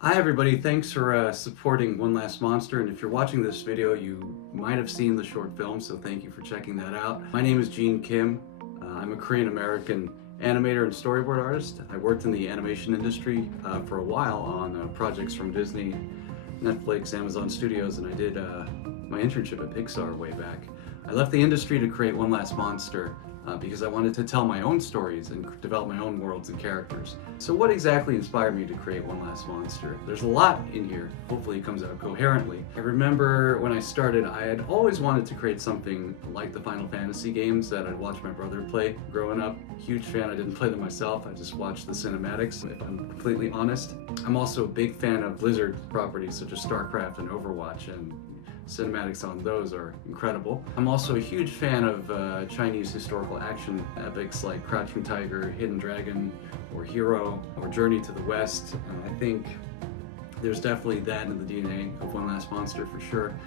Hi everybody, thanks for supporting One Last Monster, and if you're watching this video you might have seen the short film, so thank you for checking that out. My name is Gene Kim. I'm a Korean American animator and storyboard artist. I worked in the animation industry for a while on projects from Disney, Netflix, Amazon Studios, and I did my internship at Pixar way back. I left the industry to create One Last Monster because I wanted to tell my own stories and develop my own worlds and characters. So what exactly inspired me to create One Last Monster? There's a lot in here. Hopefully it comes out coherently. I remember when I started, I had always wanted to create something like the Final Fantasy games that I'd watched my brother play growing up. Huge fan. I didn't play them myself. I just watched the cinematics, if I'm completely honest. I'm also a big fan of Blizzard properties such as StarCraft and Overwatch, and cinematics on those are incredible. I'm also a huge fan of Chinese historical action epics like Crouching Tiger, Hidden Dragon, or Hero, or Journey to the West. And I think there's definitely that in the DNA of One Last Monster for sure.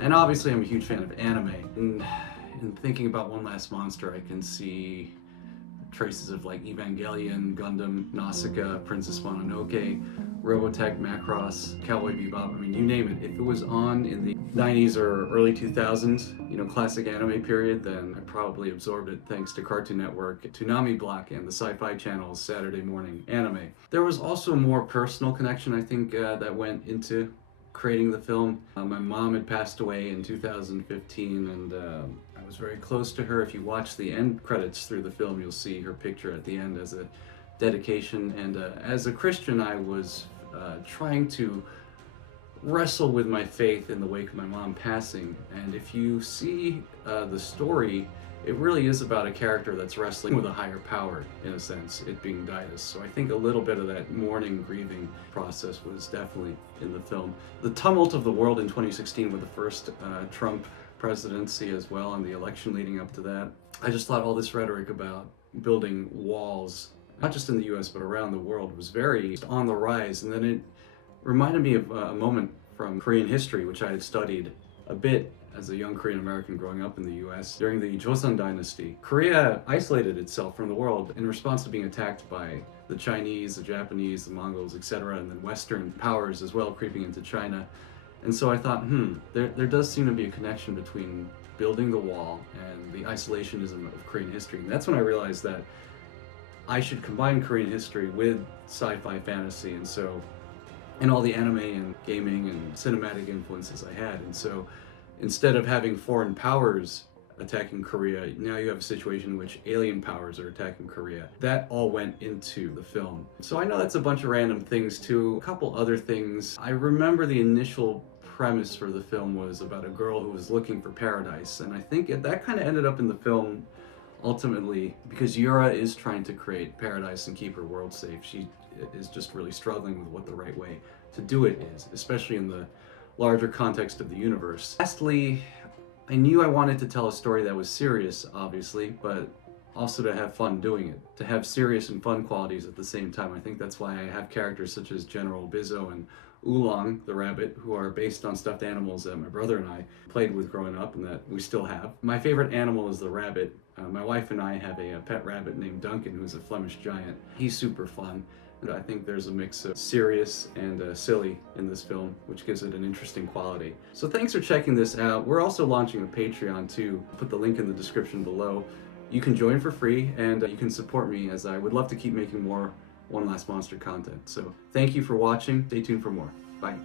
And obviously I'm a huge fan of anime. In thinking about One Last Monster, I can see traces of like Evangelion, Gundam, Nausicaa, Princess Mononoke, Robotech, Macross, Cowboy Bebop, I mean, you name it. If it was on in the 90s or early 2000s, classic anime period, then I probably absorbed it thanks to Cartoon Network, Toonami Block, and the Sci-Fi Channel's Saturday morning anime. There was also a more personal connection, I think, that went into creating the film. My mom had passed away in 2015, and I was very close to her. If you watch the end credits through the film, you'll see her picture at the end as a dedication. And as a Christian, I was trying to wrestle with my faith in the wake of my mom passing. And if you see the story, it really is about a character that's wrestling with a higher power, in a sense, it being Didas. So I think a little bit of that mourning, grieving process was definitely in the film. The tumult of the world in 2016 with the first Trump presidency as well, and the election leading up to that. I just thought all this rhetoric about building walls, not just in the US, but around the world, was very on the rise. And then it reminded me of a moment from Korean history, which I had studied a bit as a young Korean American growing up in the US. During the Joseon dynasty, Korea isolated itself from the world in response to being attacked by the Chinese, the Japanese, the Mongols, etc., and then Western powers as well creeping into China. And so I thought, there does seem to be a connection between building the wall and the isolationism of Korean history. And that's when I realized that I should combine Korean history with sci-fi fantasy, and all the anime and gaming and cinematic influences I had. And so instead of having foreign powers attacking Korea, now you have a situation in which alien powers are attacking Korea. That all went into the film. So I know that's a bunch of random things too. A couple other things. I remember the initial premise for the film was about a girl who was looking for paradise, and I think that kind of ended up in the film ultimately because Yura is trying to create paradise and keep her world safe. She is just really struggling with what the right way to do it is, especially in the larger context of the universe. Lastly, I knew I wanted to tell a story that was serious, obviously, but also to have fun doing it, to have serious and fun qualities at the same time. I think that's why I have characters such as General Bizzo and Oolong, the rabbit, who are based on stuffed animals that my brother and I played with growing up and that we still have. My favorite animal is the rabbit. My wife and I have a pet rabbit named Duncan, who's a Flemish giant. He's super fun. And I think there's a mix of serious and silly in this film, which gives it an interesting quality. So thanks for checking this out. We're also launching a Patreon too. Put the link in the description below. You can join for free, and you can support me, as I would love to keep making more One Last Monster content. So thank you for watching. Stay tuned for more. Bye.